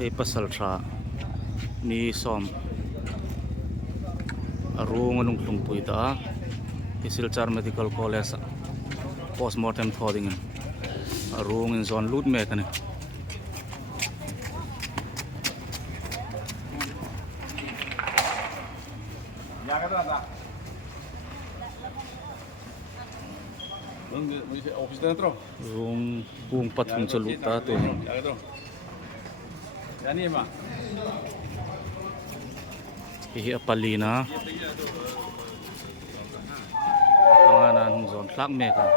hei pasal tra ni som arung anung tlung pui ta Silchar Medical College postmortem thoding arung in zone lut me kan Office dentro. rung kung patung chaluta to Ya dentro. Ya ni ma. hi apalina panganan zone tlak me kan